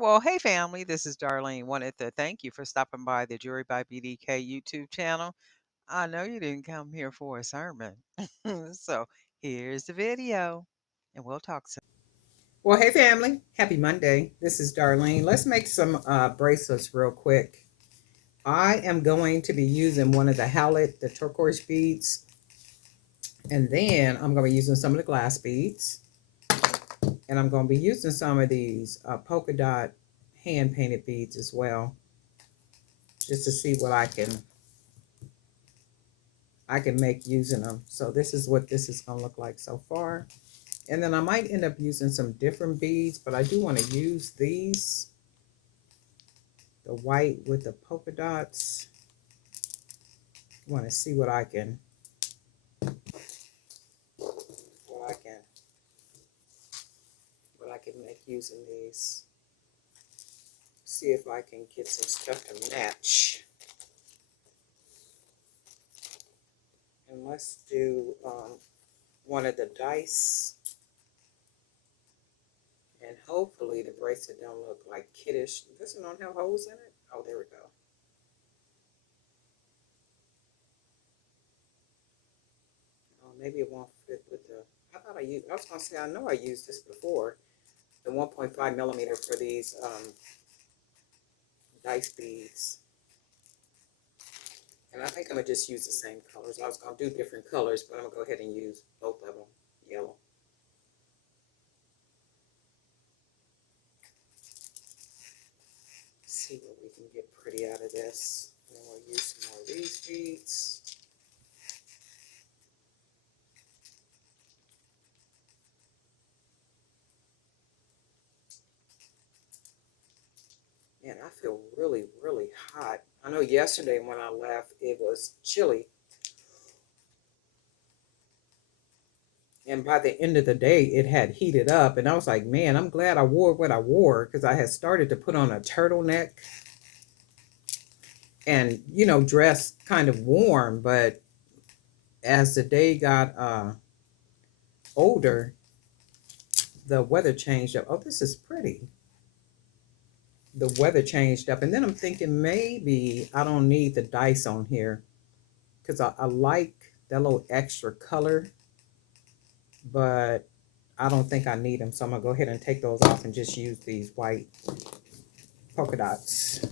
Well, hey family, this is Darlene. Wanted to thank you for stopping by the Jury by BDK YouTube channel. I know you didn't come here for a sermon. So here's the video and we'll talk soon. Well, hey family, happy Monday. This is Darlene. Let's make some bracelets real quick. I am going to be using one of the Howlett, the turquoise beads, and then I'm going to be using some of the glass beads, and I'm going to be using some of these polka dot hand painted beads as well, just to see what I can make using them. So this is what this is going to look like so far. And then I might end up using some different beads, but I do want to use these, the white with the polka dots. I want to see what I can make using these. See if I can get some stuff to match. And let's do one of the dice. And hopefully the bracelet don't look like kiddish. This one don't have holes in it? Oh, there we go. Oh, maybe it won't fit with the, I was going to say, I know I used this before. The 1.5 millimeter for these dice beads. And I think I'm going to just use the same colors. I was going to do different colors, but I'm going to go ahead and use both of them, yellow. See what we can get pretty out of this. And then we'll use some more of these beads. Man, I feel really, really hot. I know yesterday when I left, it was chilly. And by the end of the day, it had heated up. And I was like, man, I'm glad I wore what I wore, because I had started to put on a turtleneck and, dress kind of warm. But as the day got older, the weather changed up. Oh, this is pretty. The weather changed up. And then I'm thinking maybe I don't need the dice on here, because I like that little extra color, but I don't think I need them. So I'm going to go ahead and take those off and just use these white polka dots.